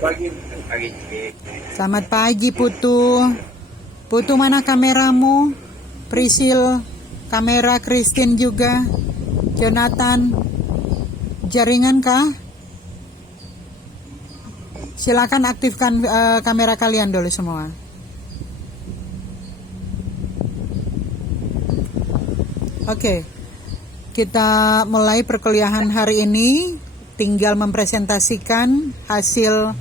Pagi. Selamat pagi Putu. Putu mana kameramu? Prisil, kamera Christine juga. Jonathan, jaringan kah? Silakan aktifkan kamera kalian dulu semua. Oke, kita mulai perkuliahan hari ini. Tinggal mempresentasikan hasil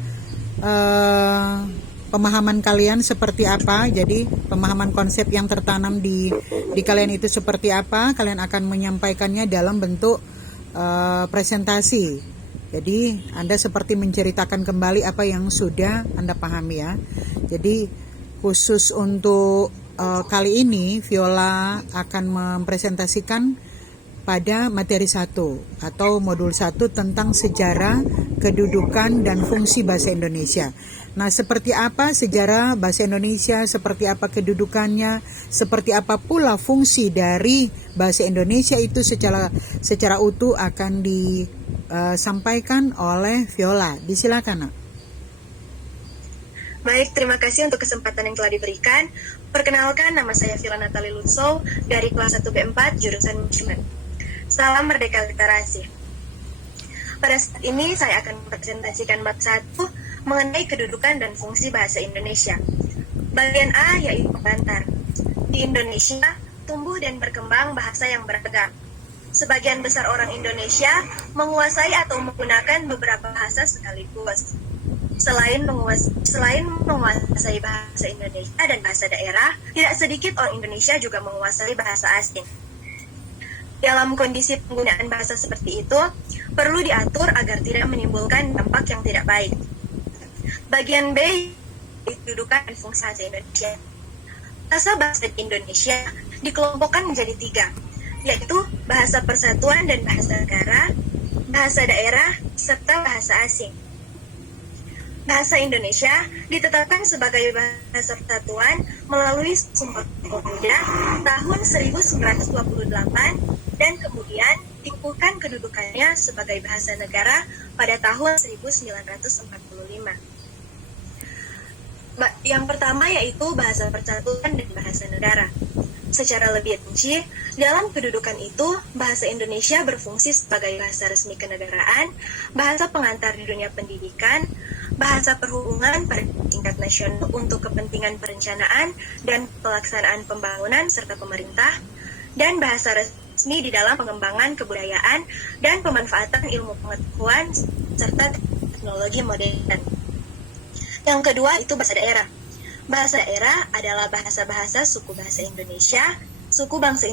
pemahaman kalian seperti apa. Jadi pemahaman konsep yang tertanam di kalian itu seperti apa. Kalian akan menyampaikannya dalam bentuk presentasi. Jadi Anda seperti menceritakan kembali apa yang sudah Anda pahami ya. Jadi khusus untuk kali ini Viola akan mempresentasikan pada materi 1 atau modul 1 tentang sejarah, kedudukan, dan fungsi bahasa Indonesia. Nah, seperti apa sejarah bahasa Indonesia, seperti apa kedudukannya, seperti apa pula fungsi dari bahasa Indonesia itu secara utuh akan disampaikan oleh Viola. Disilakan, Nak. Baik, terima kasih untuk kesempatan yang telah diberikan. Perkenalkan, nama saya Viola Natali Lutsow dari kelas 1B4 jurusan Manajemen. Salam Merdeka Literasi. Pada saat ini saya akan mempresentasikan bab 1 mengenai kedudukan dan fungsi bahasa Indonesia. Bagian A yaitu pengantar. Di Indonesia, tumbuh dan berkembang bahasa yang beragam. Sebagian besar orang Indonesia menguasai atau menggunakan beberapa bahasa sekaligus. Selain menguasai bahasa Indonesia dan bahasa daerah, tidak sedikit orang Indonesia juga menguasai bahasa asing. Dalam kondisi penggunaan bahasa seperti itu, perlu diatur agar tidak menimbulkan dampak yang tidak baik. Bagian B, kedudukan dan fungsi bahasa Indonesia. Bahasa di Indonesia dikelompokkan menjadi 3, yaitu bahasa persatuan dan bahasa negara, bahasa daerah, serta bahasa asing. Bahasa Indonesia ditetapkan sebagai bahasa persatuan melalui Sumpah Pemuda tahun 1928 dan kemudian dikukuhkan kedudukannya sebagai bahasa negara pada tahun 1945. Yang pertama yaitu bahasa persatuan dan bahasa negara. Secara lebih rinci, dalam kedudukan itu, bahasa Indonesia berfungsi sebagai bahasa resmi kenegaraan, bahasa pengantar di dunia pendidikan, bahasa perhubungan pada tingkat nasional untuk kepentingan perencanaan dan pelaksanaan pembangunan serta pemerintah, dan bahasa resmi di dalam pengembangan kebudayaan dan pemanfaatan ilmu pengetahuan serta teknologi modern. Yang kedua itu bahasa daerah. Bahasa daerah adalah bahasa-bahasa suku bangsa Indonesia, suku bangsa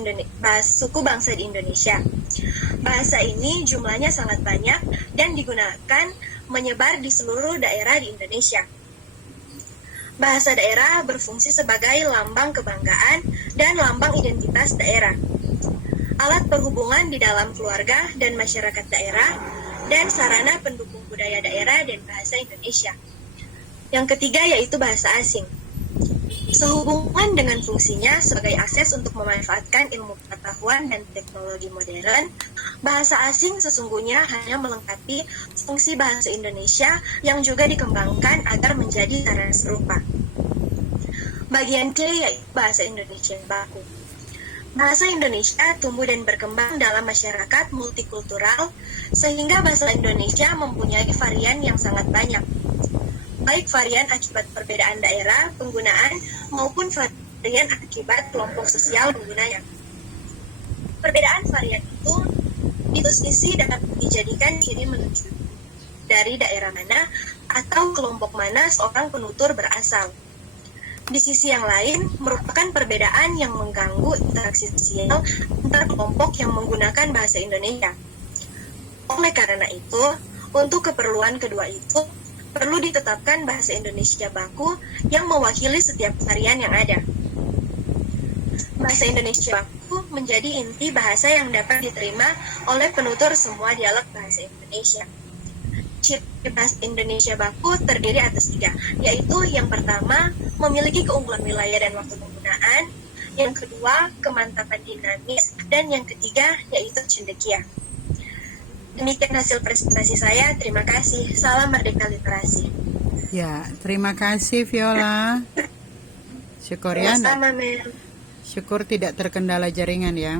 di Indonesia. Bahasa ini jumlahnya sangat banyak dan digunakan menyebar di seluruh daerah di Indonesia. Bahasa daerah berfungsi sebagai lambang kebanggaan dan lambang identitas daerah, alat perhubungan di dalam keluarga dan masyarakat daerah, dan sarana pendukung budaya daerah dan bahasa Indonesia. Yang ketiga yaitu bahasa asing. Sehubungan dengan fungsinya sebagai akses untuk memanfaatkan ilmu pengetahuan dan teknologi modern, bahasa asing sesungguhnya hanya melengkapi fungsi bahasa Indonesia yang juga dikembangkan agar menjadi sarana serupa. Bagian C yaitu bahasa Indonesia baku. Bahasa Indonesia tumbuh dan berkembang dalam masyarakat multikultural, sehingga bahasa Indonesia mempunyai varian yang sangat banyak. Baik varian akibat perbedaan daerah penggunaan maupun varian akibat kelompok sosial penggunanya. Perbedaan varian itu di sisi dapat dijadikan ciri menunjuk dari daerah mana atau kelompok mana seorang penutur berasal. Di sisi yang lain, merupakan perbedaan yang mengganggu interaksi sosial antar kelompok yang menggunakan bahasa Indonesia. Oleh karena itu, untuk keperluan kedua itu, perlu ditetapkan bahasa Indonesia baku yang mewakili setiap varian yang ada. Bahasa Indonesia baku menjadi inti bahasa yang dapat diterima oleh penutur semua dialek bahasa Indonesia. Ciri bahasa Indonesia baku terdiri atas 3, yaitu yang pertama, memiliki keunggulan wilayah dan waktu penggunaan, yang kedua, kemantapan dinamis, dan yang ketiga, yaitu cendekia. Demikian hasil presentasi saya, terima kasih. Salam Merdeka Literasi. Ya, terima kasih Viola. Syukur ya, Sama-sama, Mem. syukur tidak terkendala jaringan ya.